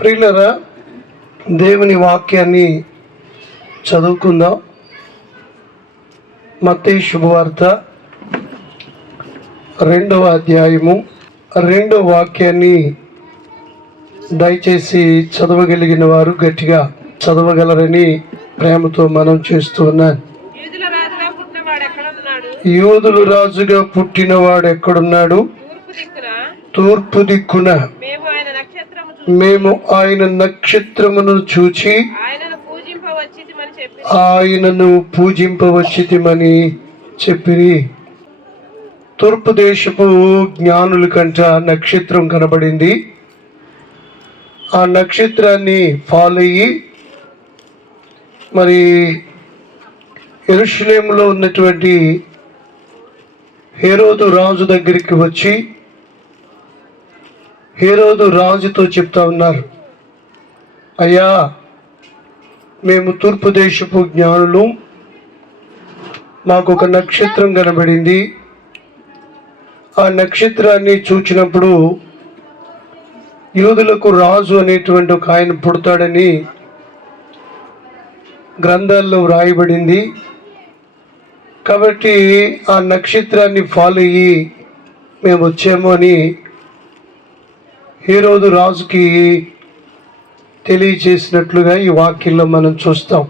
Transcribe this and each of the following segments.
ప్రియులరా, దేవుని వాక్యాన్ని చదువుకుందాం. మత్తయి శుభవార్త 2వ అధ్యాయము 2వ వాక్యాన్ని దయచేసి చదవగలిగిన వారు గట్టిగా చదవగలరని ప్రేమతో మనం చేస్తూ ఉన్నాను. యూదులు రాజుగా పుట్టినవాడు ఎక్కడున్నాడు? తూర్పు దిక్కున. మేము ఆయన నక్షత్రమును చూచి ఆయనను పూజింపవచ్చితిమని చెప్పిరి. తూర్పు దేశపు జ్ఞానుల కంట నక్షత్రం కనబడింది. ఆ నక్షత్రాన్ని ఫాలో అయ్యి మరి యెరూషలేములో ఉన్నటువంటి హేరోదు రాజు దగ్గరికి వచ్చి హేరోదు రాజుతో చెప్తా ఉన్నారు, అయ్యా, మేము తూర్పు దేశపు జ్ఞానులు, మాకు ఒక నక్షత్రం కనబడింది. ఆ నక్షత్రాన్ని చూచినప్పుడు యూదులకు రాజు అనేటువంటి ఒక ఆయన పుడతాడని గ్రంథాల్లో వ్రాయబడింది. కాబట్టి ఆ నక్షత్రాన్ని ఫాలో అయ్యి మేము వచ్చాము అని హేరోదు రాజుకి తెలియచేసినట్లుగా ఈ వాక్యంలో మనం చూస్తాం.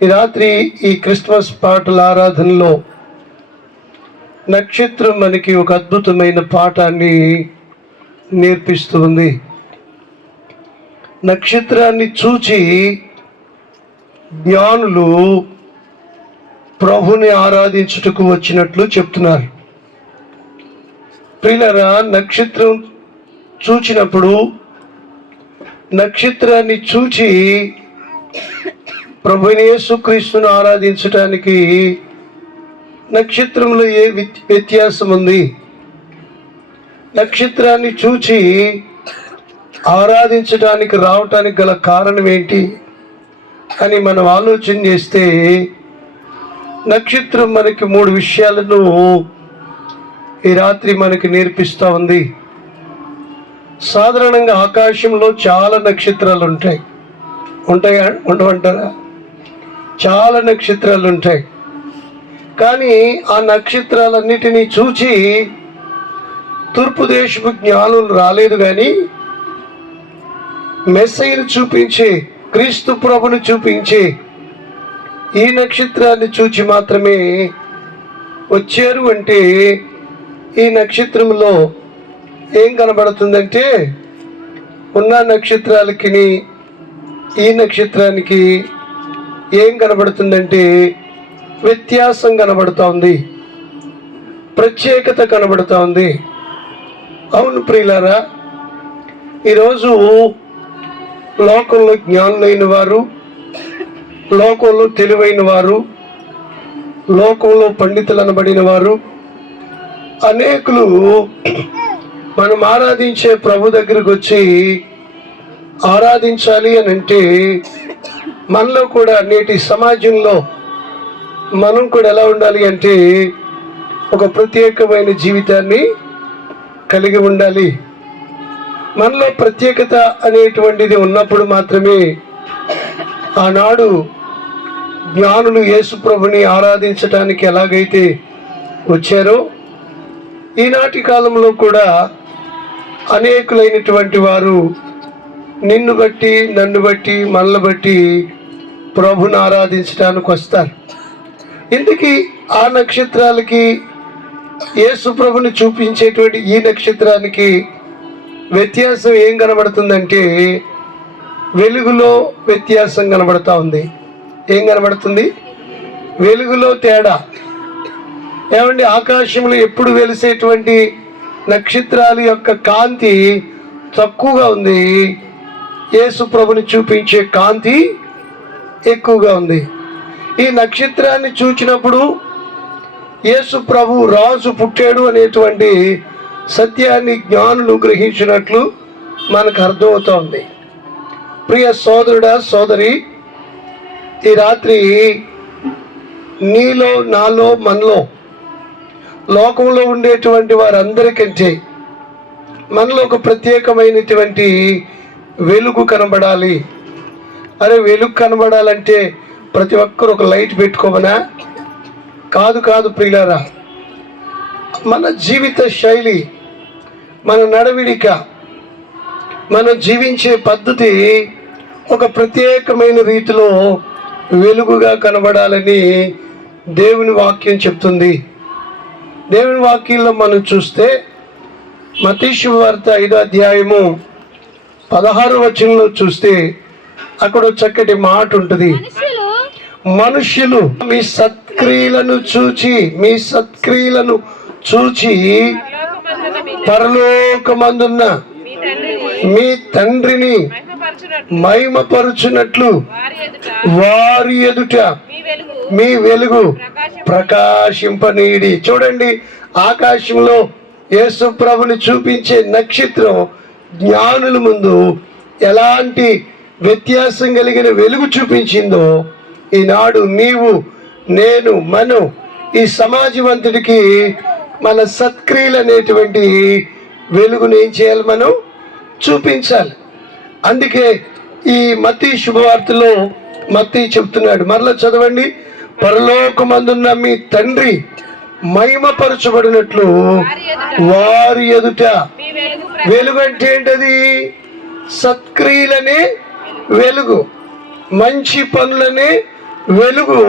ఈ రాత్రి ఈ క్రిస్మస్ పాటల ఆరాధనలో నక్షత్రం మనకి ఒక అద్భుతమైన పాఠాన్ని నేర్పిస్తుంది. నక్షత్రాన్ని చూచి జ్ఞానులు ప్రభుని ఆరాధించుటకు వచ్చినట్లు చెప్తున్నారు. ప్రియులారా, నక్షత్రం చూచినప్పుడు నక్షత్రాన్ని చూచి ప్రభువైన యేసుక్రీస్తును ఆరాధించటానికి నక్షత్రంలో ఏ వ్యత్యాసం ఉంది? నక్షత్రాన్ని చూచి ఆరాధించడానికి రావటానికి గల కారణం ఏంటి అని మనం ఆలోచన చేస్తే నక్షత్రం మనకి 3 విషయాలను ఈ రాత్రి మనకి నేర్పిస్తూ ఉంది. సాధారణంగా ఆకాశంలో చాలా నక్షత్రాలు ఉంటాయా? ఉండవంటారా? చాలా నక్షత్రాలు ఉంటాయి. కానీ ఆ నక్షత్రాలన్నిటినీ చూచి తూర్పు దేశపు జ్ఞానులు రాలేదు. కానీ మెస్సయ్యను చూపించి, క్రీస్తు ప్రభుని చూపించి ఈ నక్షత్రాన్ని చూచి మాత్రమే వచ్చారు. అంటే ఈ నక్షత్రంలో ఏం కనబడుతుందంటే, ఉన్న నక్షత్రాలకి ఈ నక్షత్రానికి ఏం కనబడుతుందంటే వ్యత్యాసం కనబడుతూ ఉంది, ప్రత్యేకత కనబడుతూ ఉంది. అవును ప్రియులారా, ఈరోజు లోకంలో జ్ఞానులైన వారు, లోకంలో తెలివైన వారు, లోకంలో పండితులు అనబడిన వారు అనేకులు మనం ఆరాధించే ప్రభు దగ్గరకు వచ్చి ఆరాధించాలి అని అంటే మనలో కూడా నేటి సమాజంలో మనం కూడా ఎలా ఉండాలి అంటే ఒక ప్రత్యేకమైన జీవితాన్ని కలిగి ఉండాలి. మనలో ప్రత్యేకత అనేటువంటిది ఉన్నప్పుడు మాత్రమే ఆనాడు జ్ఞానులు యేసు ప్రభుని ఆరాధించడానికి ఎలాగైతే వచ్చారో ఈనాటి కాలంలో కూడా అనేకులైనటువంటి వారు నిన్ను బట్టి, నన్ను బట్టి, మనల్ని బట్టి ప్రభుని ఆరాధించడానికి వస్తారు. ఇందుకీ ఆ నక్షత్రాలకి, యేసు ప్రభుని చూపించేటువంటి ఈ నక్షత్రానికి వ్యత్యాసం ఏం కనబడుతుందంటే వెలుగులో వ్యత్యాసం కనబడుతూ ఉంది. ఏం కనబడుతుంది? వెలుగులో తేడా. ఏమండి, ఆకాశంలో ఎప్పుడు వెలిసేటువంటి నక్షత్రాల యొక్క కాంతి తక్కువగా ఉంది, యేసు ప్రభుని చూపించే కాంతి ఎక్కువగా ఉంది. ఈ నక్షత్రాన్ని చూచినప్పుడు యేసు ప్రభు రాజు పుట్టాడు అనేటువంటి సత్యాన్ని జ్ఞానులు గ్రహించినట్లు మనకు అర్థమవుతోంది. ప్రియ సోదరుడా, సోదరి, ఈ రాత్రి నీలో, నాలో, మనలో, లోకంలో ఉండేటువంటి వారందరికంటే మనలో ఒక ప్రత్యేకమైనటువంటి వెలుగు కనబడాలి. అరే వెలుగు కనబడాలంటే ప్రతి ఒక్కరు ఒక లైట్ పెట్టుకోమనా? కాదు ప్రియులారా, మన జీవిత శైలి, మన నడవడిక, మనం జీవించే పద్ధతి ఒక ప్రత్యేకమైన రీతిలో వెలుగుగా కనబడాలని దేవుని వాక్యం చెప్తుంది. దేవుని వాక్యంలో మనం చూస్తే మత్తయి శుభవార్త 5వ అధ్యాయము 16వ వచనంలో చూస్తే అక్కడ చక్కటి మాట ఉంటుంది. మనుష్యులు మీ సత్క్రియలను చూచి పరలోకమందున్న మీ తండ్రిని మహిమపరుచునట్లు వారి ఎదుట మీ వెలుగు ప్రకాశింపనీయుడి. చూడండి, ఆకాశంలో యేసు ప్రభుని చూపించే నక్షత్రం జ్ఞానుల ముందు ఎలాంటి వ్యత్యాసం కలిగిన వెలుగు చూపించిందో, ఈనాడు నీవు, నేను, మనం ఈ సమాజమంతటికి మన సత్క్రియలు అనేటువంటి వెలుగుని ఏం చేయాలి? మనం చూపించాలి. అందుకే ఈ మత్తయి శుభవార్తలో మత్తయి చెప్తున్నాడు, మరలా చదవండి, పరలోకమందున్న మీ తండ్రి మహిమపరచబడినట్లు వారి ఎదుట. వెలుగు అంటే ఏంటది? సత్క్రియలనే వెలుగు, మంచి పనులనే వెలుగు.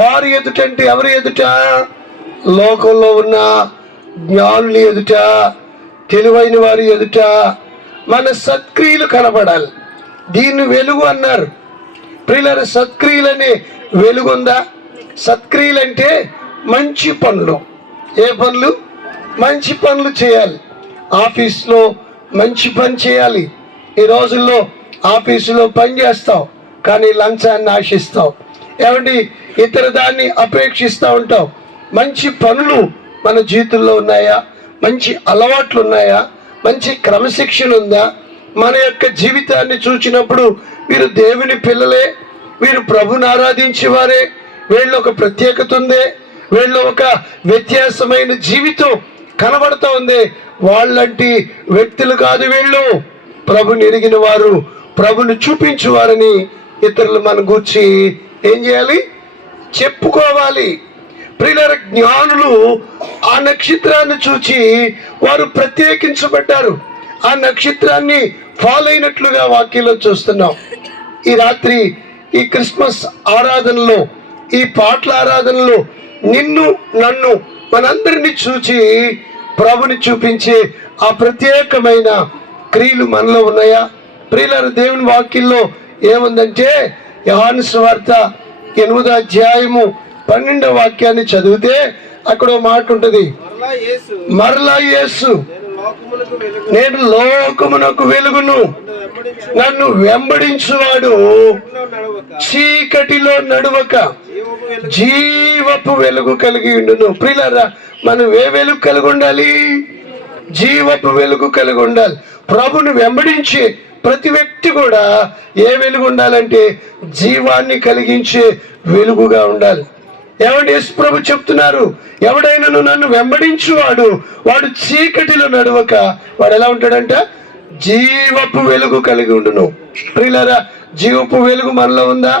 వారి ఎదుట అంటే ఎవరి ఎదుట? లోకంలో ఉన్న జ్ఞానుల ఎదుట, తెలివైన వారి ఎదుట మన సత్క్రియలు కనబడాలి. దీన్ని వెలుగు అన్నారు. ప్రియులారా, సత్క్రియలనే వెలుగు ఉందా? సత్క్రియలు అంటే మంచి పనులు. ఏ పనులు? మంచి పనులు చేయాలి. ఆఫీస్లో మంచి పని చేయాలి. ఈ రోజుల్లో ఆఫీసులో పని చేస్తావు కానీ లంచాన్ని ఆశిస్తావు, ఏమండి ఇతర దాన్ని అపేక్షిస్తూ ఉంటావు. మంచి పనులు మన జీవితంలో ఉన్నాయా? మంచి అలవాట్లు ఉన్నాయా? మంచి క్రమశిక్షణ ఉందా? మన యొక్క జీవితాన్ని చూసినప్పుడు వీరు దేవుని పిల్లలే, వీరు ప్రభుని ఆరాధించేవారే, వీళ్ళు ఒక ప్రత్యేకత ఉందే, వీళ్ళు ఒక వ్యత్యాసమైన జీవితం కనబడుతూ ఉంది. వాళ్ళంటి వ్యక్తులు కాదు వీళ్ళు, ప్రభుని ఎరిగిన వారు, ప్రభుని చూపించువారని ఇతరులు మన గూర్చి ఏం చేయాలి? చెప్పుకోవాలి. ప్రియులారా, జ్ఞానులు ఆ నక్షత్రాన్ని చూచి వారు ప్రత్యేకించబడ్డారు. ఆ నక్షత్రాన్ని ఫాలో అయినట్లుగా వాక్యంలో చూస్తున్నాం. ఈ రాత్రి ఈ క్రిస్మస్ ఆరాధనలో, ఈ పాటల ఆరాధనలో నిన్ను, నన్ను, మనందరినీ చూచి ప్రభుని చూపించే ఆ ప్రత్యేకమైన క్రియలు మనలో ఉన్నాయా? ప్రియులారా, దేవుని వాక్యంలో ఏముందంటే యోహాను సువార్త 8వ అధ్యాయము 12వ వాక్యాన్ని చదివితే అక్కడ మాట ఉంటుంది, మరలా యేసు నేను లోకమునకు వెలుగును, నన్ను వెంబడించువాడు చీకటిలో నడవక జీవపు వెలుగు కలిగి ఉండును. ప్రియులారా, మనం ఏ వెలుగు కలిగి ఉండాలి? జీవపు వెలుగు కలిగి ఉండాలి. ప్రభుని వెంబడించే ప్రతి వ్యక్తి కూడా ఏ వెలుగు ఉండాలంటే జీవాన్ని కలిగించే వెలుగుగా ఉండాలి. ఏమంటే యేసు ప్రభు చెప్తున్నారు, ఎవడైనా నన్ను వెంబడించువాడు వాడు చీకటిలో నడవక వాడు ఎలా ఉంటాడంట? జీవపు వెలుగు కలిగి ఉండును. ప్రియులారా, జీవపు వెలుగు మనలో ఉందా?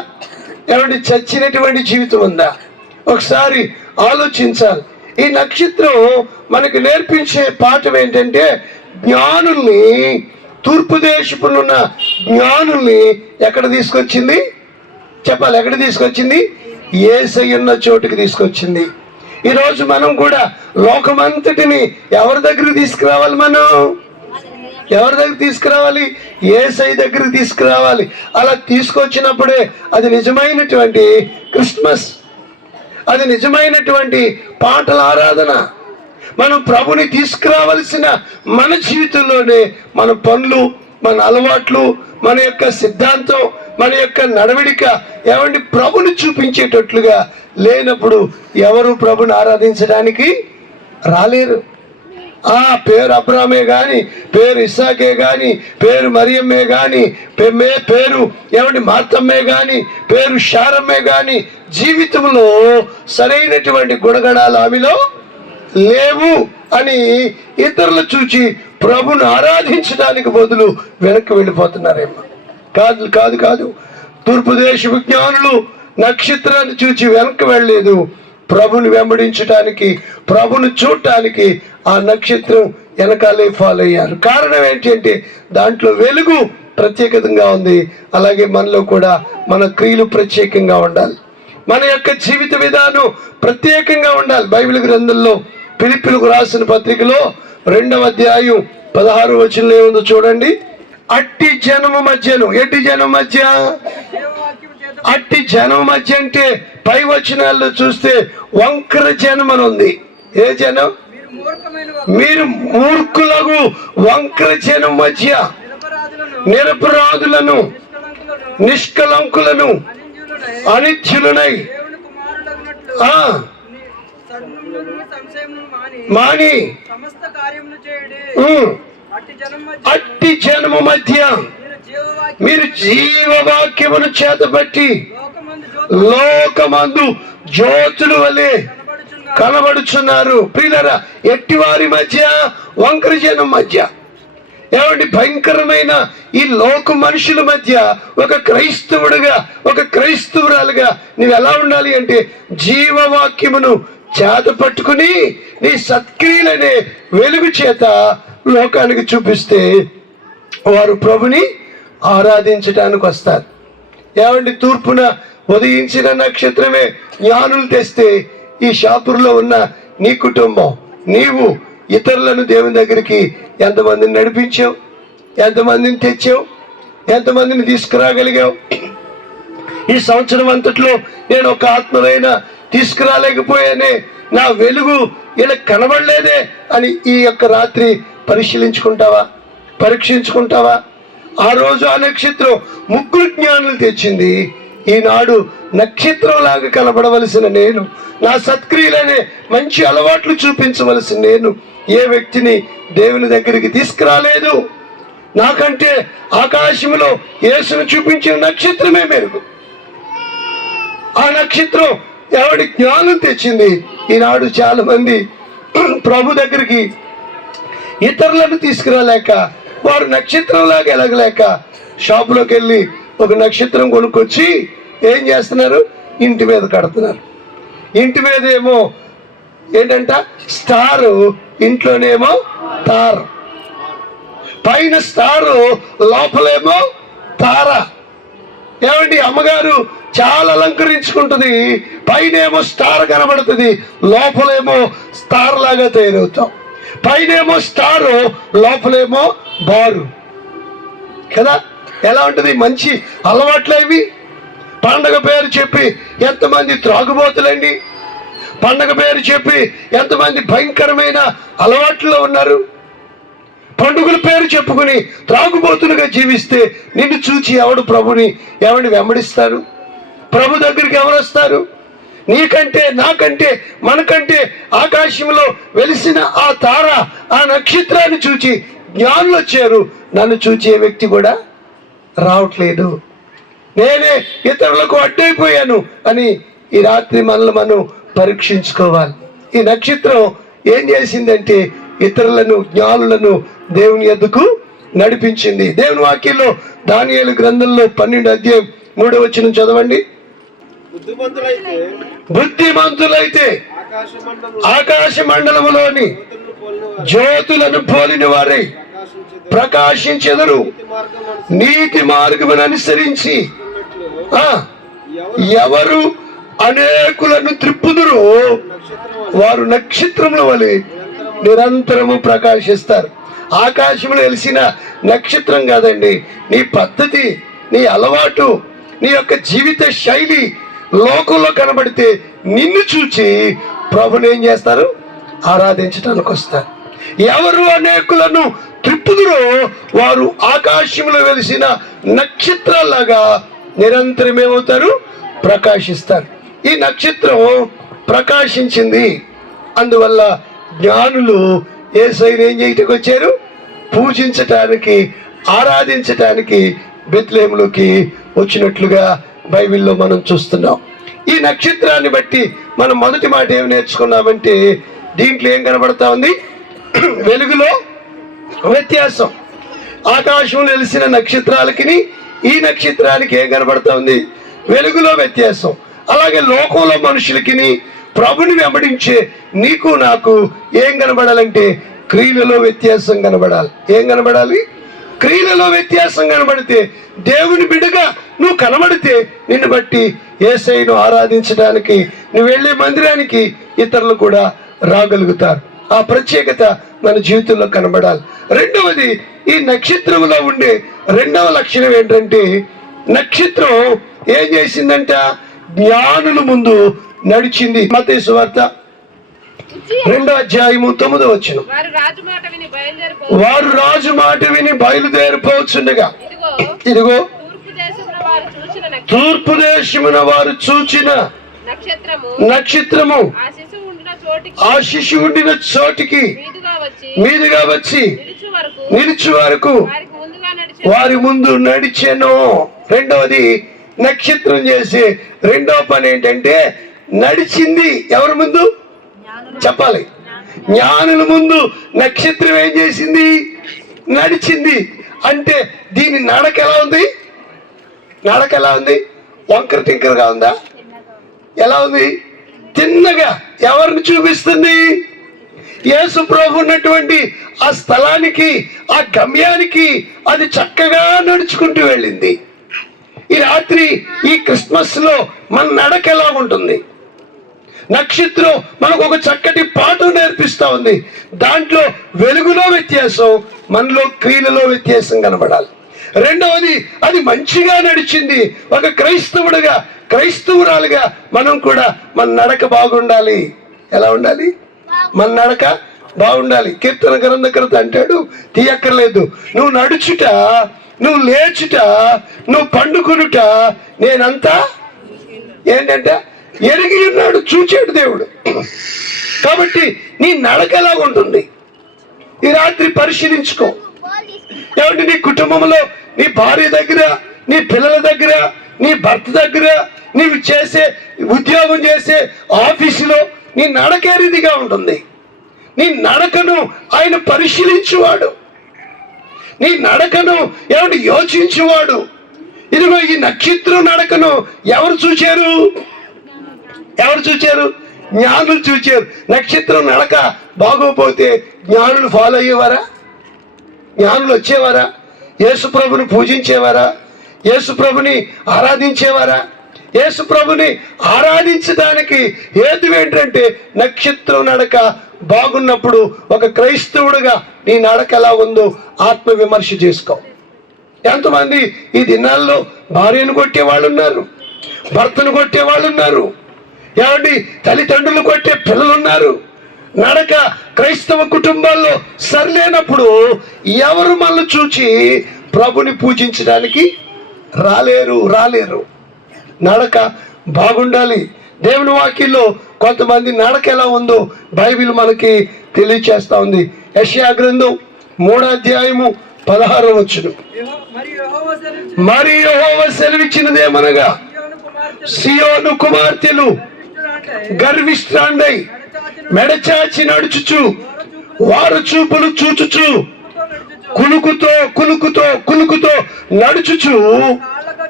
ఏమంటే చచ్చినటువంటి జీవితం ఉందా? ఒకసారి ఆలోచించాలి. ఈ నక్షత్రం మనకు నేర్పించే పాఠం ఏంటంటే, జ్ఞానుల్ని, తూర్పు దేశపులున్న జ్ఞానుల్ని ఎక్కడ తీసుకొచ్చింది? చెప్పాలి, ఎక్కడ తీసుకొచ్చింది? యేసయ్య ఉన్న చోటుకి తీసుకొచ్చింది. ఈరోజు మనం కూడా లోకమంతటిని ఎవరి దగ్గరికి తీసుకురావాలి? మనం ఎవరి దగ్గర తీసుకురావాలి? యేసయ్య దగ్గరికి తీసుకురావాలి. అలా తీసుకొచ్చినప్పుడే అది నిజమైనటువంటి క్రిస్మస్, అది నిజమైనటువంటి పాటల ఆరాధన. మనం ప్రభుని తీసుకురావలసిన మన జీవితంలోనే మన పనులు, మన అలవాట్లు, మన యొక్క సిద్ధాంతం, మన యొక్క నడవడిక ఏమండి ప్రభుని చూపించేటట్లుగా లేనప్పుడు ఎవరు ప్రభుని ఆరాధించడానికి రాలేరు. పేరు అబ్రామే కానీ, పేరు ఇస్సాకే కానీ, పేరు మరియమ్మే కానీ, పేరు ఏమండి మార్తమ్మే కానీ, పేరు శారమ్మే కానీ జీవితంలో సరైనటువంటి గుణగణాలు ఆమెలో లేవు అని ఇతరులు చూచి ప్రభుని ఆరాధించడానికి బదులు వెనక్కి వెళ్ళిపోతున్నారేమో. కాదు కాదు కాదు తూర్పు దేశ విజ్ఞానులు నక్షత్రాన్ని చూచి వెనక్కి వెళ్ళలేదు, ప్రభుని వెంబడించటానికి, ప్రభుని చూడటానికి ఆ నక్షత్రం వెనకాలే ఫాలో అయ్యారు. కారణం ఏంటి అంటే దాంట్లో వెలుగు ప్రత్యేకంగా ఉంది. అలాగే మనలో కూడా మన క్రియలు ప్రత్యేకంగా ఉండాలి, మన యొక్క జీవిత విధానం ప్రత్యేకంగా ఉండాలి. బైబిల్ గ్రంథంలో ఫిలిప్పీలకు రాసిన పత్రికలో 2వ అధ్యాయం 16వ వచనంలో ఏముందో చూడండి. అట్టి జనము మధ్యను, ఎట్టి జనం మధ్య, అట్టి జనం మధ్య అంటే పై వచనాల్లో చూస్తే వంకర జనం అని ఉంది. ఏ జనం? మీరు మూర్ఖులకు వంకర జనం మధ్య, నిరపరాధులను, నిష్కలంకులను, అనిత్యులనై మాని అట్టి జనము మధ్య మీరు జీవవాక్యమును చేతబట్టి లోకమందు జ్యోతుల వలె కనబడుచున్నారు. ప్రియులారా, ఎట్టి వారి మధ్య? వంకర జనం మధ్య. ఏమండి, భయంకరమైన ఈ లోక మనుషుల మధ్య ఒక క్రైస్తవుడుగా, ఒక క్రైస్తవురాలుగా నువ్వు ఎలా ఉండాలి అంటే జీవవాక్యమును చేత పట్టుకుని నీ సత్క్రియలనే వెలుగు చేత లోకానికి చూపిస్తే వారు ప్రభుని ఆరాధించడానికి వస్తారు. ఏమండి, తూర్పున ఉదయించిన నక్షత్రమే జ్ఞానులు తెస్తే ఈ షాపుర్లో ఉన్న నీ కుటుంబం, నీవు ఇతరులను దేవుని దగ్గరికి ఎంతమందిని నడిపించావు, ఎంతమందిని తెచ్చావు, ఎంతమందిని తీసుకురాగలిగావు? ఈ సంవత్సరం అంతట్లో నేను ఒక ఆత్మనైనా తీసుకురాలేకపోయానే, నా వెలుగు ఇలా కనబడలేదే అని ఈ యొక్క రాత్రి పరిశీలించుకుంటావా, పరీక్షించుకుంటావా? ఆ రోజు ఆ నక్షత్రం ముగ్గురు జ్ఞానులు తెచ్చింది. ఈనాడు నక్షత్రంలాగా కనబడవలసిన నేను, నా సత్క్రియలనే మంచి అలవాట్లు చూపించవలసిన నేను ఏ వ్యక్తిని దేవుని దగ్గరికి తీసుకురాలేదు. నాకంటే ఆకాశంలో యేసును చూపించిన నక్షత్రమే మెరుగు. ఆ నక్షత్రం ఎవడి జ్ఞానం తెచ్చింది. ఈనాడు చాలా మంది ప్రభు దగ్గరికి ఇతరులను తీసుకురాలేక, వారు నక్షత్రంలాగా ఎలగలేక షాపులోకి వెళ్ళి ఒక నక్షత్రం కొనుక్కొచ్చి ఏం చేస్తున్నారు? ఇంటి మీద కడుతున్నారు. ఇంటి మీద ఏమో ఏంటంట స్టారు, ఇంట్లోనేమో తార. పైన స్టారు, లోపలేమో తార. ఏమండి, అమ్మగారు చాలా అలంకరించుకుంటుంది, పైనేమో స్టార్ కనబడుతుంది, లోపలేమో స్టార్ లాగా తయారవుతాం. పైనేమో స్టారు, లోపలేమో బారు కదా. ఎలా ఉంటుంది? మంచి అలవాట్లే ఇవి. పండగ పేరు చెప్పి ఎంతమంది త్రాగుబోతులండి, పండగ పేరు చెప్పి ఎంతమంది భయంకరమైన అలవాట్లలో ఉన్నారు. పండుగల పేరు చెప్పుకుని త్రాగుబోతులుగా జీవిస్తే నిన్ను చూచి ఎవడు ప్రభుని ఎవరిని వెంబడిస్తారు? ప్రభు దగ్గరికి ఎవరు వస్తారు? నీకంటే, నాకంటే, మనకంటే ఆకాశంలో వెలిసిన ఆ తార, ఆ నక్షత్రాన్ని చూచి జ్ఞానులు వచ్చారు. నన్ను చూచే వ్యక్తి కూడా రావట్లేదు, నేనే ఇతరులకు అడ్డైపోయాను అని ఈ రాత్రి మనల్ని మనం పరీక్షించుకోవాలి. ఈ నక్షత్రం ఏం చేసిందంటే ఇతరులను, జ్ఞానులను దేవుని యొద్దకు నడిపించింది. దేవుని వాక్యంలో దానియేలు గ్రంథంలో 12వ అధ్యాయం 3వ వచనం చదవండి. బుద్ధిమంతులైతే ఆకాశ మండలములోని జ్యోతులను పోలిన వారై ప్రకాశించెదరు, నీతి మార్గమును అనుసరించి ఎవరు అనేకులను త్రిప్పుదురు, వారు నక్షత్రముల వలె నిరంతరము ప్రకాశిస్తారు. ఆకాశంలో వెలిసిన నక్షత్రం కాదండి, నీ పద్ధతి, నీ అలవాటు, నీ యొక్క జీవిత శైలి లోకంలో కనబడితే నిన్ను చూచి ప్రభుని ఏం చేస్తారు? ఆరాధించడానికి వస్తారు. ఎవరు అనేకులను త్రిప్పుదురో వారు ఆకాశంలో వెలిసిన నక్షత్రాలాగా నిరంతరం ఏమవుతారు? ప్రకాశిస్తారు. ఈ నక్షత్రం ప్రకాశించింది, అందువల్ల జ్ఞానులు యేసయ్యను ఏం చేయటానికి వచ్చారు? పూజించటానికి, ఆరాధించటానికి బెత్లెహేములోకి వచ్చినట్లుగా బైబిల్లో మనం చూస్తున్నాం. ఈ నక్షత్రాన్ని బట్టి మనం మొదటి మాట ఏమి నేర్చుకున్నామంటే దీంట్లో ఏం కనబడతా ఉంది? వెలుగులో వ్యత్యాసం. ఆకాశంలో వెలిసిన నక్షత్రాలకి ఈ నక్షత్రానికి ఏం కనబడతా ఉంది? వెలుగులో వ్యత్యాసం. అలాగే లోకంలో మనుషులకి ప్రభుని వెంబడించే నీకు నాకు ఏం కనబడాలంటే క్రియలలో వ్యత్యాసం కనబడాలి. ఏం కనబడాలి? క్రియలలో వ్యత్యాసం కనబడితే, దేవుని బిడ్డగా నువ్వు కనబడితే నిన్ను బట్టి యేసయ్యను ఆరాధించడానికి నువ్వు వెళ్ళే మందిరానికి ఇతరులు కూడా రాగలుగుతారు. ఆ ప్రత్యేకత మన జీవితంలో కనబడాలి. రెండవది, ఈ నక్షత్రంలో ఉండే రెండవ లక్షణం ఏంటంటే, నక్షత్రం ఏం చేసిందంట? జ్ఞానుల ముందు నడిచింది. మత్తయి సువార్త 2వ అధ్యాయము 9వ వచనం. వారు రాజు మాట విని బయలుదేరిపోవచ్చుండగా ఇదిగో తూర్పు దేశమున వారు చూచిన నక్షత్రము ఆ శిశువు ఉండిన చోటికి మీదుగా వచ్చి నిలిచి వరకు వారి ముందు నడిచెను. రెండవది, నక్షత్రం చేసే రెండవ పని ఏంటంటే నడిచింది. ఎవరి ముందు చెప్పాలి? జ్ఞానుల ముందు నక్షత్రం ఏం చేసింది? నడిచింది. అంటే దీని నడక ఎలా ఉంది? నడక ఎలా ఉంది? వంకర టింకరగా ఉందా? ఎలా ఉంది? తిన్నగా. ఎవరిని చూపిస్తుంది? యేసు ప్రభు ఉన్నటువంటి ఆ స్థలానికి, ఆ గమ్యానికి అది చక్కగా నడుచుకుంటూ వెళ్ళింది. ఈ రాత్రి ఈ క్రిస్మస్ లో మన నడక ఎలా ఉంటుంది? నక్షత్రం మనకు ఒక చక్కటి పాఠం నేర్పిస్తా ఉంది. దాంట్లో వెలుగులో వ్యత్యాసం, మనలో క్రియలలో వ్యత్యాసం కనబడాలి. రెండవది, అది మంచిగా నడిచింది. ఒక క్రైస్తవుడుగా, క్రైస్తవురాలుగా మనం కూడా మన నడక బాగుండాలి. ఎలా ఉండాలి? మన నడక బాగుండాలి. కీర్తన గ్రంథకర్త అంటాడు, తీయక్కర్లేదు, నువ్వు నడుచుట, నువ్వు లేచుట, నువ్వు పండుకునుట నేనంతా ఏంటంటే ఎరిగి ఉన్నాడు, చూచాడు దేవుడు. కాబట్టి నీ నడక ఎలాగ ఉంటుంది? ఈ రాత్రి పరిశీలించుకో. ఏమంటే నీ కుటుంబంలో, నీ భార్య దగ్గర, నీ పిల్లల దగ్గర, నీ భర్త దగ్గర, నీవు చేసే ఉద్యోగం చేసే ఆఫీసులో నీ నడక ఏ రీతిగా ఉంటుంది? నీ నడకను ఆయన పరిశీలించువాడు. నీ నడకను ఏమంటే యోచించువాడు. ఇదిగో ఈ నక్షత్రం నడకను ఎవరు చూచారు? ఎవరు చూచారు? జ్ఞానులు చూచారు. నక్షత్రం నడక బాగోపోతే జ్ఞానులు ఫాలో అయ్యేవారా? జ్ఞానులు వచ్చేవారా? యేసు ప్రభుని పూజించేవారా? యేసు ప్రభుని ఆరాధించేవారా? యేసు ప్రభుని ఆరాధించడానికి హేతు ఏంటంటే నక్షత్రం నడక బాగున్నప్పుడు ఒక క్రైస్తవుడుగా నీ నడక ఎలా ఉందో ఆత్మ విమర్శ చేసుకో. ఎంతమంది ఈ దినాల్లో భార్యను కొట్టే వాళ్ళు ఉన్నారు, భర్తను కొట్టే వాళ్ళు ఉన్నారు, ఏమండి తల్లిదండ్రులు కొట్టే పిల్లలు ఉన్నారు. నడక క్రైస్తవ కుటుంబాల్లో సరిలేనప్పుడు ఎవరు మనల్ని చూచి ప్రభుని పూజించడానికి రాలేరు. నడక బాగుండాలి. దేవుని వాక్యంలో కొంతమంది నడక ఎలా ఉందో బైబిల్ మనకి తెలియచేస్తా ఉంది. యెషయా గ్రంథం 3వ అధ్యాయము 16వ వచనం. మరి యెహోవా సెలవిచ్చినదేమనగా, సియోను కుమార్తెలు గర్విష్ఠులై మెడచాచి నడుచుచు, వారు చూపులు చూచుచు, కులుకుతో నడుచుచు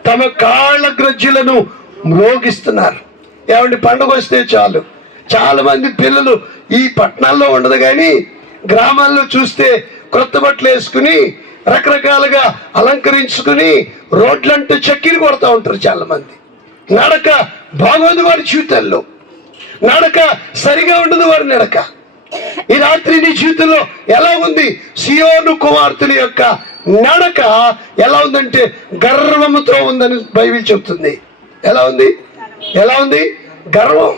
తమ కాళ్ళ గ్రజ్జులను మ్రోగిస్తున్నారు. ఏమండి, పండుగ వస్తే చాలు చాలా మంది పిల్లలు ఈ పట్టణాల్లో ఉండదు కానీ గ్రామాల్లో చూస్తే క్రొత్త బట్టలు వేసుకుని రకరకాలుగా అలంకరించుకుని రోడ్లంటూ చక్కిలు కొడతా ఉంటారు చాలా మంది. నడక బాగోదు వారి జీవితాల్లో, నడక సరిగా ఉండదు వారి నడక. ఈ రాత్రి నీ జీవితంలో ఎలా ఉంది? సియోను కుమార్తెల యొక్క నడక ఎలా ఉందంటే గర్వముతో ఉందని బైబిల్ చెప్తుంది. ఎలా ఉంది? గర్వం.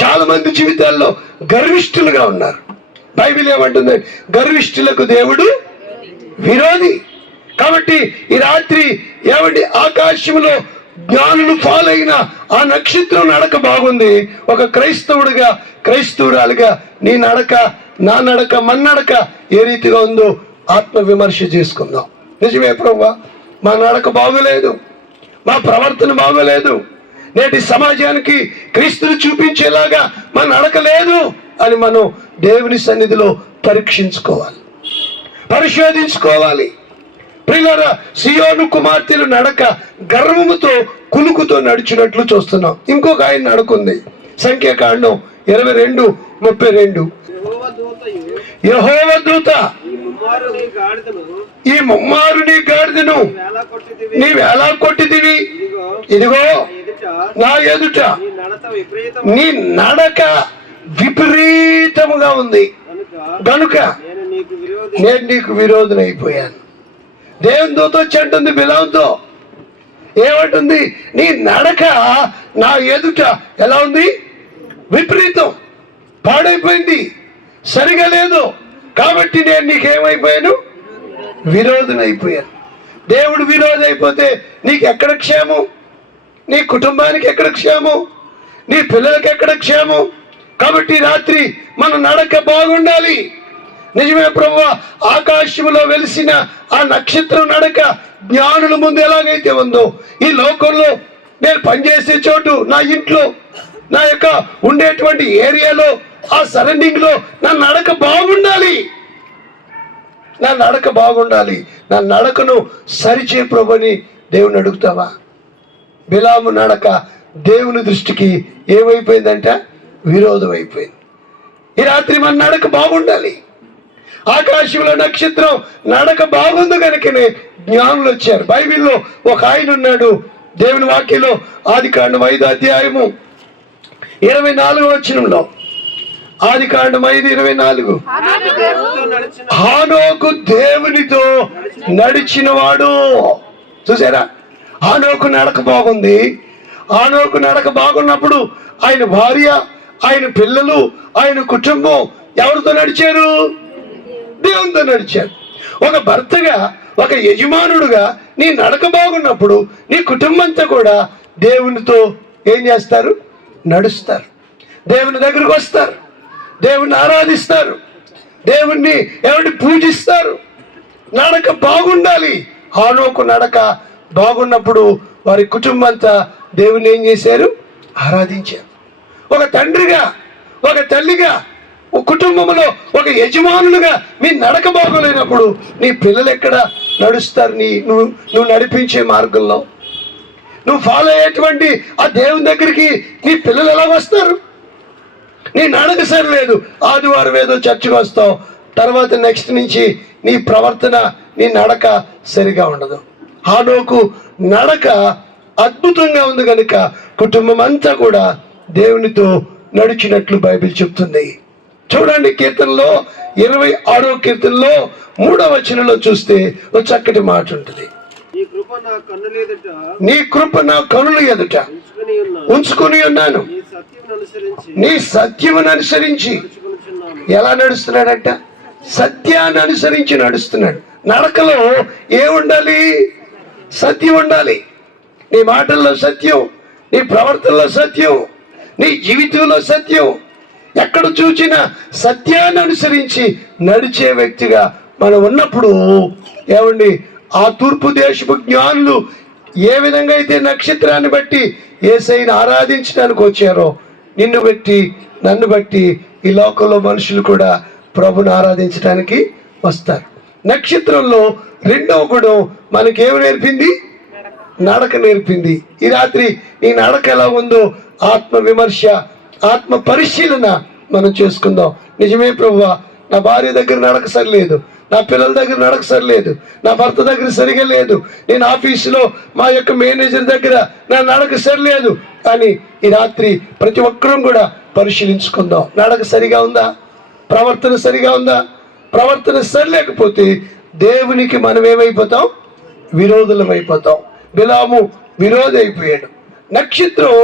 చాలా మంది జీవితాల్లో గర్విష్ఠులుగా ఉన్నారు. బైబిల్ ఏమంటుంది? గర్విష్ఠులకు దేవుడు విరోధి. కాబట్టి ఈ రాత్రి ఏమండి, ఆకాశంలో జ్ఞానులు ఫాలో అయిన ఆ నక్షత్రం నడక బాగుంది. ఒక క్రైస్తవుడిగా, క్రైస్తవురాలుగా నీ నడక, నా నడక, మన నడక ఏ రీతిగా ఉందో ఆత్మ విమర్శ చేసుకుందాం. నిజమే ప్రభువా, మా నడక బాగోలేదు, మా ప్రవర్తన బాగోలేదు, నేటి సమాజానికి క్రీస్తుని చూపించేలాగా మా నడక లేదు అని మనం దేవుని సన్నిధిలో పరీక్షించుకోవాలి, పరిశోధించుకోవాలి. ప్రియులారా, సియోను కుమార్తెలు నడక గర్వముతో కులుకుతో నడిచినట్లు చూస్తున్నాం. ఇంకొక ఆయన నడుకుంది. సంఖ్యాకాండం 22:32. యెహోవా దూత ఈ ముమ్మారు నీ గాడిదను నీవెలా కొట్టిదివి, ఇదిగో నా ఎదుట నీ నడక విపరీతముగా ఉంది గనుక నేను నీకు విరోధనైపోయాను. దేవుని దూత వచ్చి అంటుంది బిలాముతో, ఏమంటుంది? నీ నడక నా ఎదుట ఎలా ఉంది? విపరీతం, పాడైపోయింది, సరిగా లేదు. కాబట్టి నేను నీకేమైపోయాను? విరోధనైపోయాను. దేవుడు విరోధి అయిపోతే నీకు ఎక్కడ క్షేమం? నీ కుటుంబానికి ఎక్కడ క్షేమం? నీ పిల్లలకి ఎక్కడ క్షేమం? కాబట్టి రాత్రి మన నడక బాగుండాలి. నిజమే ప్రభువా, ఆకాశంలో వెలిసిన ఆ నక్షత్రం నడక జ్ఞానుల ముందు ఎలాగైతే ఉందో, ఈ లోకంలో నేను పనిచేసే చోటు, నా ఇంట్లో, నా యొక్క ఉండేటువంటి ఏరియాలో, ఆ సరౌండింగ్ లో నా నడక బాగుండాలి. నా నడక బాగుండాలి. నా నడకను సరిచే ప్రభుని దేవుని అడుగుతావా? బిలాము నడక దేవుని దృష్టికి ఏమైపోయిందంట? విరోధం అయిపోయింది. ఈ రాత్రి మన నడక బాగుండాలి. ఆకాశంలో నక్షత్రం నడక బాగుంది కనుకనే జ్ఞానులు వచ్చారు. బైబిల్లో ఒక ఆయన ఉన్నాడు. దేవుని వాక్యంలో ఆదికాండం 5:24 ఆదికాండం 5:24 హానోకు దేవునితో నడిచిన వాడు. చూసారా? హానోకు నడక బాగుంది. హానోకు నడక బాగున్నప్పుడు ఆయన భార్య, ఆయన పిల్లలు, ఆయన కుటుంబం ఎవరితో నడిచారు? దేవునితో నడిచారు. ఒక భర్తగా, ఒక యజమానుడుగా నీ నడక బాగున్నప్పుడు నీ కుటుంబంతో కూడా దేవునితో ఏం చేస్తారు? నడుస్తారు. దేవుని దగ్గరకు వస్తారు, దేవుణ్ణి ఆరాధిస్తారు, దేవుణ్ణి ఎవరిని పూజిస్తారు. నడక బాగుండాలి. హానోకు నడక బాగున్నప్పుడు వారి కుటుంబంతా దేవుని ఏం చేశారు? ఆరాధించారు. ఒక తండ్రిగా, ఒక తల్లిగా, ఒక కుటుంబంలో ఒక యజమానులుగా మీ నడక బాగోలేనప్పుడు నీ పిల్లలు ఎక్కడ నడుస్తారు? నువ్వు నడిపించే మార్గంలో నువ్వు ఫాలో అయ్యేటువంటి ఆ దేవుని దగ్గరికి నీ పిల్లలు ఎలా వస్తారు? నీ నడక సరిలేదు. ఆదివారం ఏదో చర్చకు వస్తావు, తర్వాత నెక్స్ట్ నుంచి నీ ప్రవర్తన, నీ నడక సరిగా ఉండదు. హానోకు నడక అద్భుతంగా ఉంది కనుక కుటుంబం అంతా కూడా దేవునితో నడిచినట్లు బైబిల్ చెప్తుంది. చూడండి, కీర్తనలో 26వ కీర్తనలో 3వ వచనంలో చూస్తే ఒక చక్కటి మాట ఉంటుంది. నీ కృప నా కనుల ఎదుట ఉంచుకుని ఉన్నాను, నీ సత్యమును అనుసరించి. ఎలా నడుస్తున్నాడంట? సత్యాన్ని అనుసరించి నడుస్తున్నాడు. నడకలో ఏముండాలి? సత్యం ఉండాలి. నీ మాటల్లో సత్యం, నీ ప్రవర్తనలో సత్యం, నీ జీవితంలో సత్యం. ఎక్కడ చూసినా సత్యాన్ని అనుసరించి నడిచే వ్యక్తిగా మనం ఉన్నప్పుడు ఏమండి, ఆ తూర్పు దేశపు జ్ఞానులు ఏ విధంగా అయితే నక్షత్రాన్ని బట్టి యేసయ్యను ఆరాధించడానికి వచ్చారో, నిన్ను బట్టి, నన్ను బట్టి ఈ లోకంలో మనుషులు కూడా ప్రభుని ఆరాధించడానికి వస్తారు. నక్షత్రంలో రెండవ గుణం మనకేమి నేర్పింది? నడక నేర్పింది. ఈ రాత్రి ఈ నడక ఎలా ఉందో ఆత్మ విమర్శ, ఆత్మ పరిశీలన మనం చేసుకుందాం. నిజమే ప్రభువా, నా భార్య దగ్గర నడక సరిలేదు, నా పిల్లల దగ్గర నడక సరిలేదు, నా భర్త దగ్గర సరిగా లేదు, నేను ఆఫీసులో మా యొక్క మేనేజర్ దగ్గర నా నడక సరిలేదు. కానీ ఈ రాత్రి ప్రతి ఒక్కరూ కూడా పరిశీలించుకుందాం. నడక సరిగా ఉందా? ప్రవర్తన సరిగా ఉందా? ప్రవర్తన సరిలేకపోతే దేవునికి మనం ఏమైపోతాం? విరోధులం అయిపోతాం. బిలాము విరోధి అయిపోయాడు. నక్షత్రం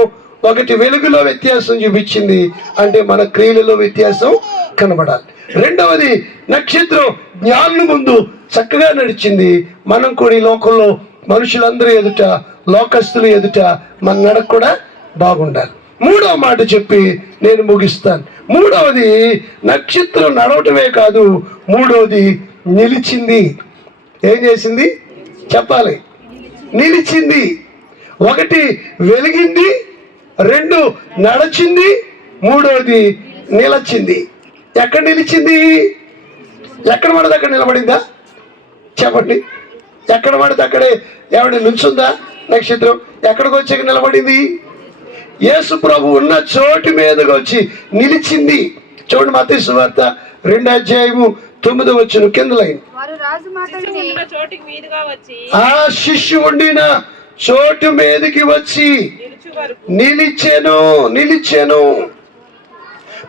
ఒకటి వెలుగులో వ్యత్యాసం చూపించింది, అంటే మన క్రియలలో వ్యత్యాసం కనబడాలి. రెండవది, నక్షత్రం జ్ఞానుల ముందు చక్కగా నడిచింది. మనం కూడా ఈ లోకంలో మనుషులందరూ ఎదుట, లోకస్తులు ఎదుట మన నడక కూడా బాగుండాలి. మూడవ మాట చెప్పి నేను ముగిస్తాను. మూడవది, నక్షత్రం నడవటమే కాదు, మూడవది నిలిచింది. ఏం చేసింది చెప్పాలి? నిలిచింది. ఒకటి వెలిగింది, రెండు నడిచింది, మూడవది నిలచింది. ఎక్కడ నిలిచింది? ఎక్కడ పడితే అక్కడ నిలబడిందా? చెప్పండి. ఎక్కడ పడితే అక్కడే ఏమండి నుంచుందా నక్షత్రం? ఎక్కడికి వచ్చాక నిలబడింది? యేసు ప్రభు ఉన్న చోటు మీదకి వచ్చి నిలిచింది. చూడండి మత్తయి సువార్త 2:9 కింద లైన్. ఆ శిష్యు ఉండిన చోటు మీదకి వచ్చి నిలిచెను.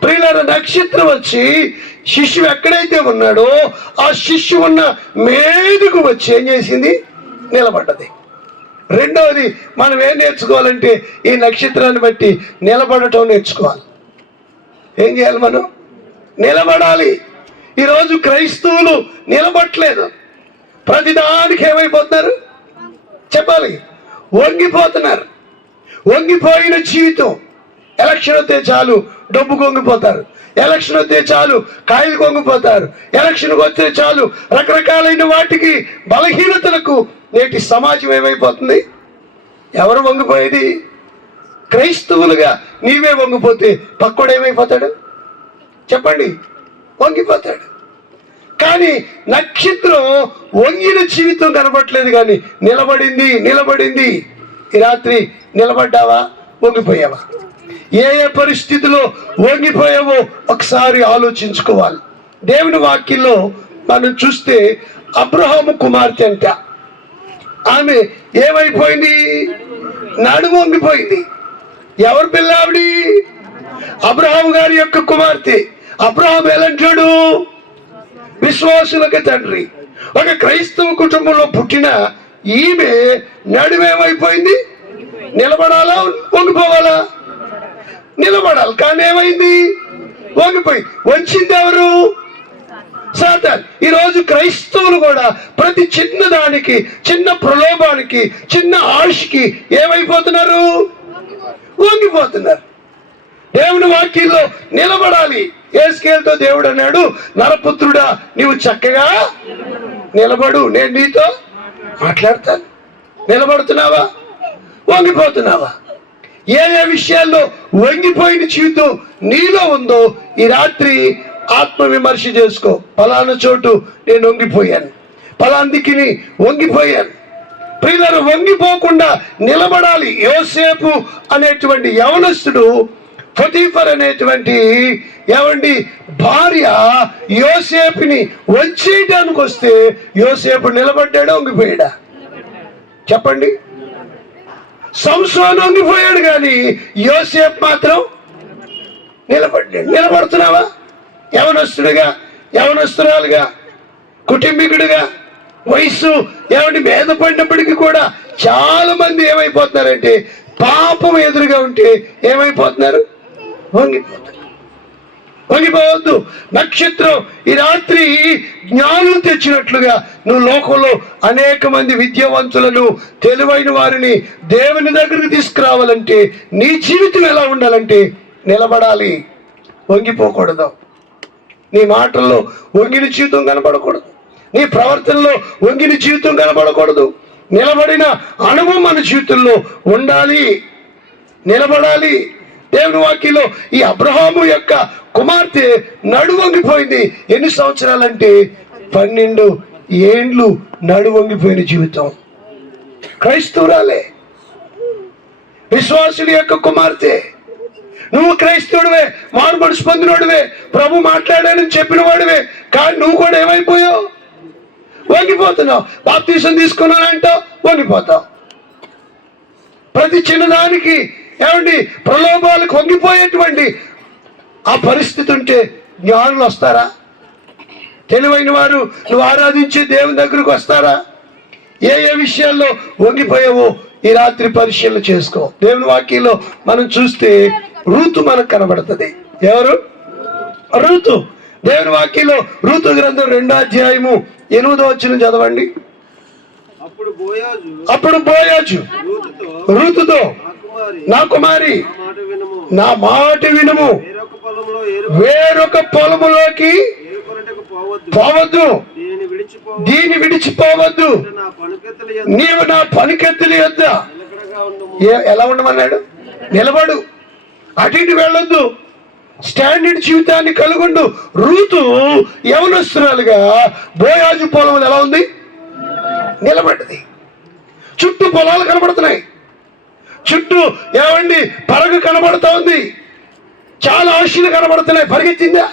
ప్రియులారా, నక్షత్రం వచ్చి శిష్యువు ఎక్కడైతే ఉన్నాడో ఆ శిష్యు ఉన్న మీదకు వచ్చి ఏం చేసింది? నిలబడ్డది. రెండవది, మనం ఏం నేర్చుకోవాలంటే ఈ నక్షత్రాన్ని బట్టి నిలబడటం నేర్చుకోవాలి. ఏం చేయాలి? మనం నిలబడాలి. ఈరోజు క్రైస్తవులు నిలబడట్లేదు. ప్రతిదానికి ఏమైపోతున్నారు చెప్పాలి? వంగిపోతున్నారు. వంగిపోయిన జీవితం. ఎలక్షన్ వస్తే చాలు డబ్బు కొంగిపోతారు. ఎలక్షన్ వస్తే చాలు కాయలు కొంగిపోతారు. ఎలక్షన్కి వస్తే చాలు రకరకాలైన వాటికి, బలహీనతలకు నేటి సమాజం ఏమైపోతుంది? ఎవరు వంగిపోయేది? క్రైస్తవులుగా నీవే వంగిపోతే పక్కోడు ఏమైపోతాడు చెప్పండి? వంగిపోతాడు. కానీ నక్షత్రం వంగిన జీవితం కనబడట్లేదు, కానీ నిలబడింది. ఈ రాత్రి నిలబడ్డావా? వంగిపోయావా? ఏ పరిస్థితిలో వంగిపోయావో ఒకసారి ఆలోచించుకోవాలి. దేవుని వాక్యంలో మనం చూస్తే అబ్రహాము కుమార్తె అంట, ఆమె ఏమైపోయింది? నడుము వంగిపోయింది. ఎవరు పిల్ల ఆవిడి? అబ్రహాము గారి యొక్క కుమార్తె. అబ్రహాము ఎలాంటాడు? విశ్వాసులకు తండ్రి. ఒక క్రైస్తవ కుటుంబంలో పుట్టిన ఈమె నడుమేమైపోయింది? నిలబడాలా వంగిపోవాలా? నిలబడాలి. కానీ ఏమైంది? వంగిపోయి. వచ్చింది ఎవరు? సాతాన్. ఈరోజు క్రైస్తవులు కూడా ప్రతి చిన్నదానికి, చిన్న ప్రలోభానికి, చిన్న ఆశకి ఏమైపోతున్నారు? వంగిపోతున్నారు. దేవుని వాక్యంలో నిలబడాలి. యేసుకేలుతో దేవుడు అన్నాడు, నరపుత్రుడా నీవు చక్కగా నిలబడు, నేను నీతో మాట్లాడతాను. నిలబడుతున్నావా? వంగిపోతున్నావా? ఏ విషయాల్లో వంగిపోయిన జీవితం నీలో ఉందో ఈ రాత్రి ఆత్మ విమర్శ చేసుకో. ఫలానా చోటు నేను వంగిపోయాను, ఫలాందికి వంగిపోయాను. ప్రియులారా, వంగిపోకుండా నిలబడాలి. యోసేపు అనేటువంటి యవనస్తుడు, పొతీఫర్ అనేటువంటి భార్య యోసేపుని వచ్చేయడానికి వస్తే యోసేపు నిలబడ్డాడా వంగిపోయాడా? చెప్పండి. సంసోను వంగిపోయాడు, కానీ యోసేపు మాత్రం నిలబడ్డాడు. నిలబడుతున్నావా? యవనస్తుడిగా, యవనస్తురాలుగా, కుటుంబీకుడిగా, వయస్సు మీద పడినప్పటికీ కూడా చాలా మంది ఏమైపోతున్నారంటే పాపం ఎదురుగా ఉంటే ఏమైపోతున్నారు? వంగిపోవద్దు. నక్షత్రం ఈ రాత్రి జ్ఞానం తెచ్చినట్లుగా నువ్వు లోకంలో అనేక మంది విద్యావంతులను, తెలివైన వారిని దేవుని దగ్గరికి తీసుకురావాలంటే నీ జీవితం ఎలా ఉండాలంటే నిలబడాలి, వంగిపోకూడదు. నీ మాటల్లో వంగిన జీవితం కనబడకూడదు. నీ ప్రవర్తనలో వంగిన జీవితం కనబడకూడదు. నిలబడిన అనుభవం మన జీవితంలో ఉండాలి. నిలబడాలి. దేవుని వాక్యంలో ఈ అబ్రహాము యొక్క కుమార్తె నడువంగిపోయింది. ఎన్ని సంవత్సరాలంటే 12 ఏండ్లు నడువంగిపోయిన జీవితం. క్రైస్తవురాలే, విశ్వాసుల యొక్క కుమార్తె. నువ్వు క్రైస్తవుడివే, మారు మనసు పొందినోడివే, ప్రభు మాట్లాడానని చెప్పిన వాడివే, కానీ నువ్వు కూడా ఏమైపోయావు? వంగిపోతున్నావు. బాప్తీసం తీసుకున్నానంటావు, వంగిపోతావు. ప్రతి చిన్నదానికి ప్రలోభాలకు వంగిపోయేటువంటి ఆ పరిస్థితి ఉంటే జ్ఞానులు వస్తారా? తెలివైన వారు నువ్వు ఆరాధించే దేవుని దగ్గరకు వస్తారా? ఏ విషయాల్లో వంగిపోయావో ఈ రాత్రి పరిశీలన చేసుకో. దేవుని వాక్యంలో మనం చూస్తే రూతు మనకు కనబడుతుంది. ఎవరు? రూతు. దేవుని వాక్యంలో రూతు గ్రంథం 2:8 చదవండి. అప్పుడు బోయాజు రూతుతో, నా కుమారి, నా మాట వినుము, వేరొక పొలములోకి పోవద్దు, దీన్ని విడిచిపోవద్దు, నీవు నా పనికెత్తుల యొద్ద ఎలా ఉండమన్నాడు? నిలబడు, అటు ఇటు వెళ్ళొద్దు, స్టాండర్డ్ జీవితాన్ని కలుగుండు రూతు యవనస్తురాలుగా బోయాజు పొలం ఎలా ఉంది? నిలబడ్డది. చుట్టూ పొలాలు కనబడుతున్నాయి, చుట్టూ ఏమండి పడగ కనబడుతూ ఉంది, చాలా ఆశలు కనబడుతున్నాయి. పరిగెత్తిందా?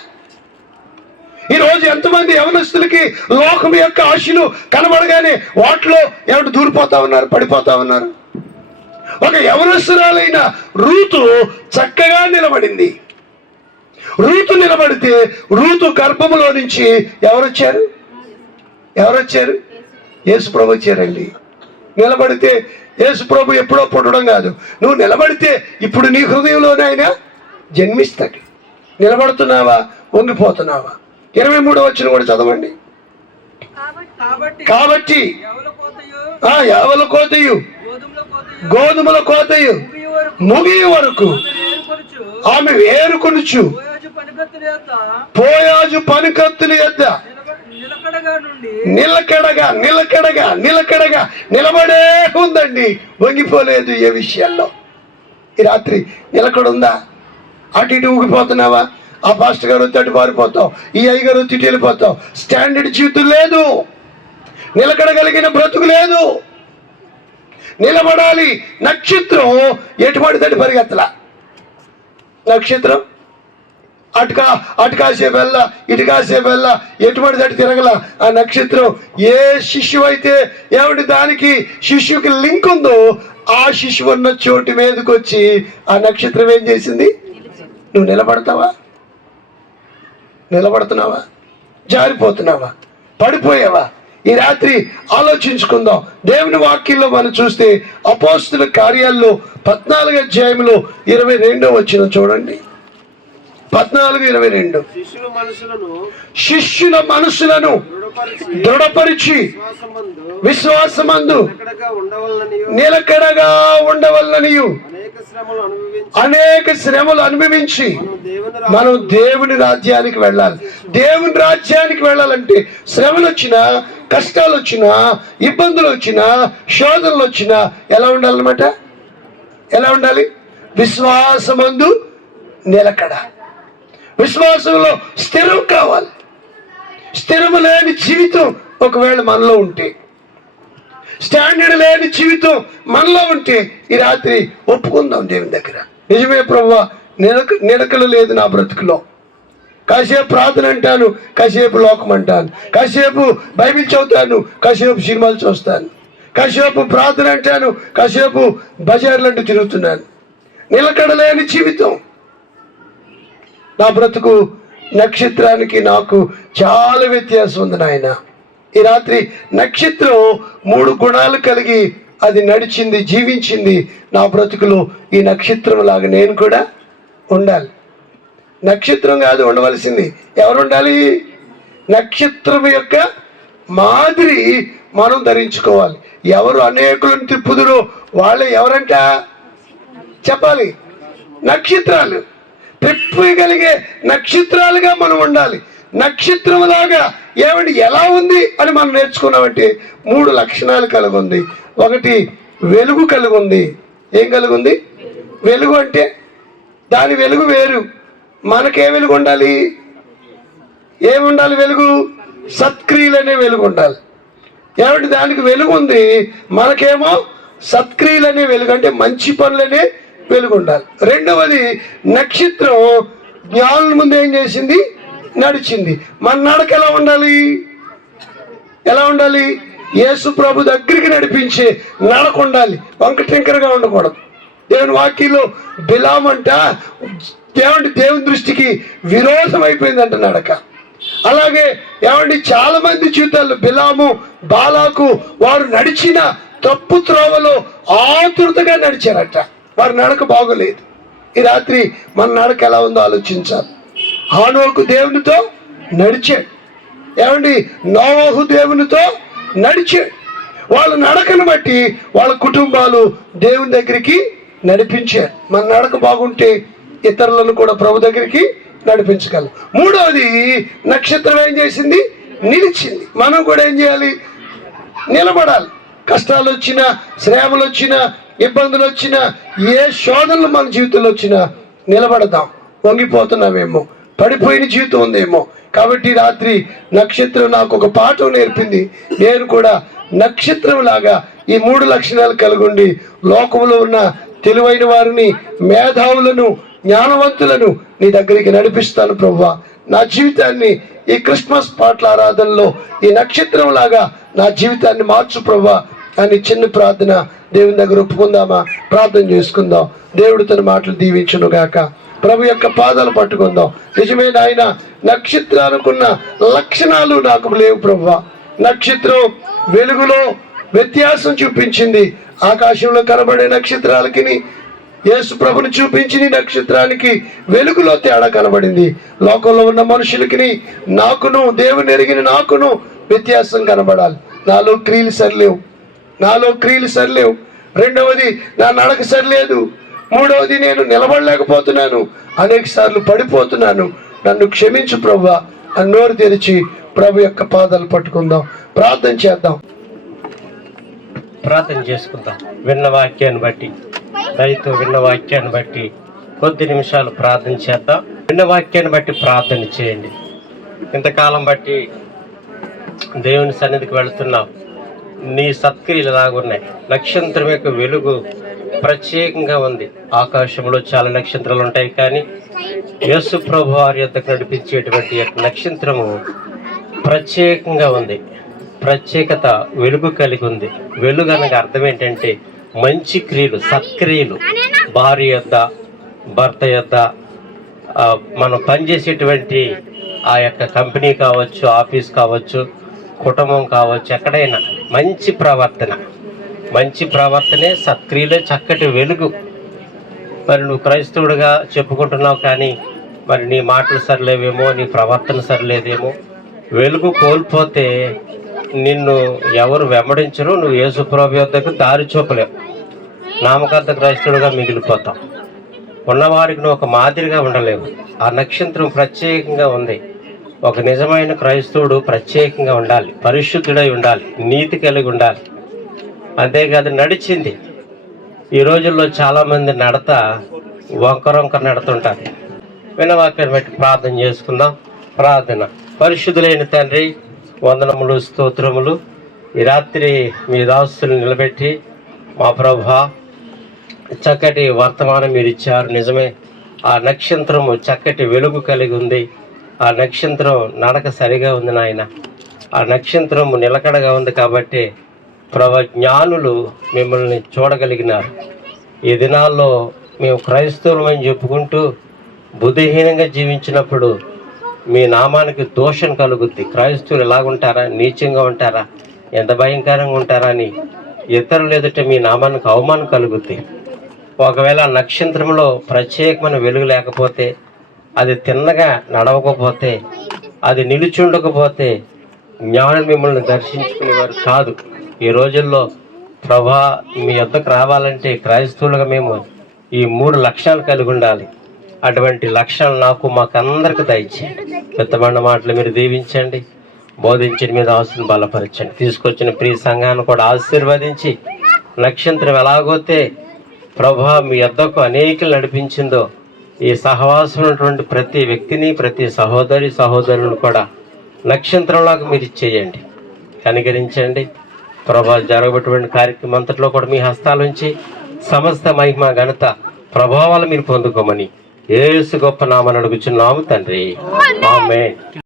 ఈరోజు ఎంతమంది యవనస్తులకి లోకం యొక్క ఆశలు కనబడగానే వాటిలో ఏమిటి దూరిపోతా ఉన్నారు, పడిపోతా ఉన్నారు. ఒక యవనస్తురాలైన రూతు చక్కగా నిలబడింది. రూతు నిలబడితే రూతు గర్భములో నుంచి ఎవరొచ్చారు? యేసు ప్రభు వచ్చారండి. నిలబడితే యేసు ప్రభు ఎప్పుడో పుట్టడం కాదు, నువ్వు నిలబడితే ఇప్పుడు నీ హృదయంలోనే ఆయన జన్మిస్తాడు. నిలబడుతున్నావా, వంగిపోతున్నావా? 23వ వచనం కూడా చదవండి. కాబట్టి యావల కోతయు గోధుమల కోతయు ముగియ వరకు ఆమె వేరుకొనుచు పోయాజు పనికత్తుల యొద్ద నిలకడగా నిలబడే ఉందండి. వంగిపోలేదు ఏ విషయాల్లో. ఈ రాత్రి నిలకడుందా? అటు ఇటు ఊగిపోతున్నావా? ఆ పాస్టర్ గారు వచ్చి అటు పారిపోతావు, ఈ అయ్య గారు వచ్చి వెళ్ళిపోతావు. స్టాండర్డ్ జీవితం లేదు, నిలకడగలిగిన బ్రతుకు లేదు. నిలబడాలి. నక్షత్రం ఎటువంటి తటి పరిగెత్తలా. నక్షత్రం అటు కాసేపు వెళ్ళా, ఇటు కాసేపు వెళ్ళా, ఎటువంటి తటి తిరగల. ఆ నక్షత్రం ఏ శిష్యు అయితే ఏమిటి దానికి శిష్యుకి లింక్ ఉందో ఆ శిష్యు ఉన్న చోటు మీదకి వచ్చి ఆ నక్షత్రం ఏం చేసింది? నువ్వు నిలబడుతున్నావా? జారిపోతున్నావా? పడిపోయావా? ఈ రాత్రి ఆలోచించుకుందాం. దేవుని వాక్యంలో మనం చూస్తే అపోస్తుల కార్యాల్లో 14వ అధ్యాయంలో 22వ వచనం చూడండి. 14:22 శిష్యుల మనసులను దృఢపరిచి విశ్వాసమందు నిలకడగా ఉండవలననియు అనేక శ్రమలు అనుభవించి మనం దేవుని రాజ్యానికి వెళ్ళాలి. దేవుని రాజ్యానికి వెళ్ళాలంటే శ్రమలు వచ్చినా, కష్టాలు వచ్చినా, ఇబ్బందులు వచ్చినా, శోధనలు వచ్చినా ఎలా ఉండాలన్నమాట? ఎలా ఉండాలి? విశ్వాసమందు నిలకడ. విశ్వాసంలో స్థిరం కావాలి. స్థిరము లేని జీవితం ఒకవేళ మనలో ఉంటే, స్టాండర్డ్ లేని జీవితం మనలో ఉంటే ఈ రాత్రి ఒప్పుకుందాం దేవుని దగ్గర. నిజమే ప్రభువా, నిలకలు లేదు నా బ్రతుకులో. కాసేపు ప్రార్థన అంటాను, కాసేపు లోకం అంటాను, కాసేపు బైబిల్ చదువుతాను, కాసేపు సినిమాలు చూస్తాను, కాసేపు ప్రార్థన అంటాను, కాసేపు బజార్లంటూ తిరుగుతున్నాను. నిలకడలేని జీవితం. నా బ్రతుకు నక్షత్రానికి నాకు చాలా వ్యత్యాసం ఉంది నాయన. ఈ రాత్రి నక్షత్రం 3 గుణాలు కలిగి అది నడిచింది, జీవించింది. నా బ్రతుకులో ఈ నక్షత్రం లాగా నేను కూడా ఉండాలి. నక్షత్రం కాదు ఉండవలసింది, ఎవరు ఉండాలి? నక్షత్రం యొక్క మాదిరి మనం ధరించుకోవాలి. ఎవరు అనేకులను తిప్పుదురో వాళ్ళే ఎవరంట చెప్పాలి? నక్షత్రాలు. తిప్పగలిగే నక్షత్రాలుగా మనం ఉండాలి. నక్షత్రం లాగా ఏమండి ఎలా ఉంది అని మనం నేర్చుకున్నామంటే 3 లక్షణాలు కలిగి ఉంది. ఒకటి వెలుగు కలిగి ఉంది. ఏం కలిగి ఉంది? వెలుగు. అంటే దాని వెలుగు వేరు. మనకే వెలుగు ఉండాలి? ఏముండాలి? వెలుగు సత్క్రియలనే వెలుగు ఉండాలి. ఏమంటే దానికి వెలుగు ఉంది, మనకేమో సత్క్రియలనే వెలుగు, అంటే మంచి పనులనే వెలుగు ఉండాలి. రెండవది నక్షత్రం జ్ఞానుల ముందు ఏం చేసింది? నడిచింది. మన నడక ఎలా ఉండాలి? ఎలా ఉండాలి? యేసు ప్రభు దగ్గరికి నడిపించే నడక ఉండాలి. వంక టింకరగా ఉండకూడదు. దేవుని వాక్యంలో బిలాం అంట దేవుని దృష్టికి విరోధం అయిపోయిందంట నడక. అలాగే ఏమండి చాలా మంది జీవితాల్లో బిలాము, బాలాకు వారు నడిచిన తప్పు త్రోవలో ఆతురతగా నడిచారట. వారి నడక బాగోలేదు. ఈ రాత్రి మన నడక ఎలా ఉందో ఆలోచించాలి. హానోకు దేవునితో నడిచాడు. ఏమండి నోవహు దేవునితో నడిచాడు. వాళ్ళ నడకను బట్టి వాళ్ళ కుటుంబాలు దేవుని దగ్గరికి నడిపించారు. మన నడక బాగుంటే ఇతరులను కూడా ప్రభు దగ్గరికి నడిపించగలం. మూడవది నక్షత్రం ఏం చేసింది? నిలిచింది. మనం కూడా ఏం చేయాలి? నిలబడాలి. కష్టాలు వచ్చినా, శ్రమలు వచ్చినా, ఇబ్బందులు వచ్చినా, ఏ శోధనలు మన జీవితంలో వచ్చినా నిలబడదాం. వంగిపోతున్నామేమో, పడిపోయిన జీవితం ఉందేమో. కాబట్టి రాత్రి నక్షత్రం నాకు ఒక పాఠం నేర్పింది. నేను కూడా నక్షత్రం లాగా ఈ 3 లక్షణాలు కలిగి ఉండి లోకంలో ఉన్న తెలివైన వారిని, మేధావులను, జ్ఞానవంతులను నీ దగ్గరికి నడిపిస్తాను ప్రభువా. నా జీవితాన్ని ఈ క్రిస్మస్ పాటల ఆరాధనలో ఈ నక్షత్రం లాగా నా జీవితాన్ని మార్చు ప్రభువా అని చిన్న ప్రార్థన దేవుని దగ్గర ఒప్పుకుందామా? ప్రార్థన చేసుకుందాం. దేవుడు తన మాటలు దీవించును గాక. ప్రభు యొక్క పాదాలు పట్టుకుందాం. నిజమే నాయన, నక్షత్రానికున్న లక్షణాలు నాకు లేవు ప్రభువా. నక్షత్రం వెలుగులో వ్యత్యాసం చూపించింది. ఆకాశంలో కనబడే నక్షత్రాలకి యేసు ప్రభుని చూపించిన నక్షత్రానికి వెలుగులో తేడా కనబడింది. లోకంలో ఉన్న మనుషులకి నాకును, దేవుని ఎరిగిన నాకును వ్యత్యాసం కనబడాలి. నాలో క్రియలు సరిలేవు. రెండవది, నా నడక సరిలేదు. మూడవది, నేను నిలబడలేకపోతున్నాను, అనేక సార్లు పడిపోతున్నాను. నన్ను క్షమించు ప్రభువా అని నోరు తెరిచి ప్రభు యొక్క పాదాలు పట్టుకుందాం. ప్రార్థన చేద్దాం. ప్రార్థన చేసుకుందాం. విన్న వాక్యాన్ని బట్టి, దయతో విన్న వాక్యాన్ని బట్టి కొద్ది నిమిషాలు ప్రార్థన చేద్దాం. విన్న వాక్యాన్ని బట్టి ప్రార్థన చేయండి. ఇంతకాలం బట్టి దేవుని సన్నిధికి వెళుతున్నాం. నీ సత్క్రియలు లాగున్నాయి. నక్షత్రం యొక్క వెలుగు ప్రత్యేకంగా ఉంది. ఆకాశంలో చాలా నక్షత్రాలు ఉంటాయి, కానీ యేసు ప్రభు వారి యొద్దకు నడిపించేటువంటి నక్షత్రము ప్రత్యేకంగా ఉంది. ప్రత్యేకత, వెలుగు కలిగి ఉంది. వెలుగు అనగా అర్థం ఏంటంటే మంచి క్రియలు, సత్క్రియలు. భార్య యొద్ద, భర్త యొద్ద, మనం పనిచేసేటువంటి ఆ యొక్క కంపెనీ కావచ్చు, ఆఫీస్ కావచ్చు, కుటుంబం కావచ్చు, ఎక్కడైనా మంచి ప్రవర్తనే సత్క్రియలే చక్కటి వెలుగు. మరి నువ్వు క్రైస్తవుడిగా చెప్పుకుంటున్నావు, కానీ మరి నీ మాటలు సరిలేవేమో, నీ ప్రవర్తన సరిలేదేమో. వెలుగు కోల్పోతే నిన్ను ఎవరు వెంబడించరు. నువ్వు యేసు ప్రభు యొద్దకు దారి చూపలేవు. నామకార్థ క్రైస్తవుడిగా మిగిలిపోతావు. ఉన్నవారికి నువ్వు ఒక మాదిరిగా ఉండలేవు. ఆ నక్షత్రం ప్రత్యేకంగా ఉంది. ఒక నిజమైన క్రైస్తవుడు ప్రత్యేకంగా ఉండాలి, పరిశుద్ధుడై ఉండాలి, నీతి కలిగి ఉండాలి. అంతేకాదు నడిచింది. ఈ రోజుల్లో చాలామంది నడత వంకరొంక నడుతుంటారు. వినవాక్యాన్ని బట్టి ప్రార్థన చేసుకుందాం. ప్రార్థన. పరిశుద్ధులైన తండ్రి, వందనములు, స్తోత్రములు. ఈ రాత్రి మీ దాసులు నిలబెట్టి మా ప్రభువా చక్కటి వర్తమానం మీరు ఇచ్చారు. నిజమే, ఆ నక్షత్రము చక్కటి వెలుగు కలిగి ఉంది. ఆ నక్షత్రం నడక సరిగా ఉంది నాయన. ఆ నక్షత్రము నిలకడగా ఉంది కాబట్టి ప్రభు జ్ఞానులు మిమ్మల్ని చూడగలిగినారు. ఈ దినాల్లో మేము క్రైస్తవులమని చెప్పుకుంటూ బుద్ధిహీనంగా జీవించినప్పుడు మీ నామానికి దోషం కలుగుద్ది. క్రైస్తవులు ఎలాగుంటారా, నీచంగా ఉంటారా, ఎంత భయంకరంగా ఉంటారా అని ఇతరులు ఎదుట మీ నామానికి అవమానం కలుగుద్ది. ఒకవేళ నక్షత్రంలో ప్రత్యేకమైన వెలుగు లేకపోతే, అది తిన్నగా నడవకపోతే, అది నిలుచుండకపోతే జ్ఞానం మిమ్మల్ని దర్శించుకునేవారు కాదు. ఈ రోజుల్లో ప్రభా మీ యొద్దకు రావాలంటే క్రైస్తవులుగా మేము ఈ 3 లక్షణాలు కలిగి ఉండాలి. అటువంటి లక్షణాలు నాకు, మాకందరికి దయచేయండి. పెద్దబండ మాటలు మీరు దీవించండి. బోధించిన మీద ఆశను బలపరచండి. తీసుకొచ్చిన ప్రియ సంఘాన్ని కూడా ఆశీర్వదించి, నక్షత్రం ఎలాగోతే ప్రభా మీ యొద్దకు అనేకలు నడిపించిందో, ఈ సహవాసం ఉన్నటువంటి ప్రతి వ్యక్తిని, ప్రతి సహోదరులను కూడా నక్షత్రంలాగా మీరు ఇచ్చేయండి, కనికరించండి. ప్రభా జరగబెట్టిన కార్యక్రమం అంతట్లో కూడా మీ హస్తాలుంచి సమస్త మహిమ, ఘనత, ప్రభావాలు మీరు పొందుకోమని యేసు గొప్ప నామమున అడుగుచున్నాము తండ్రి. ఆమేన్.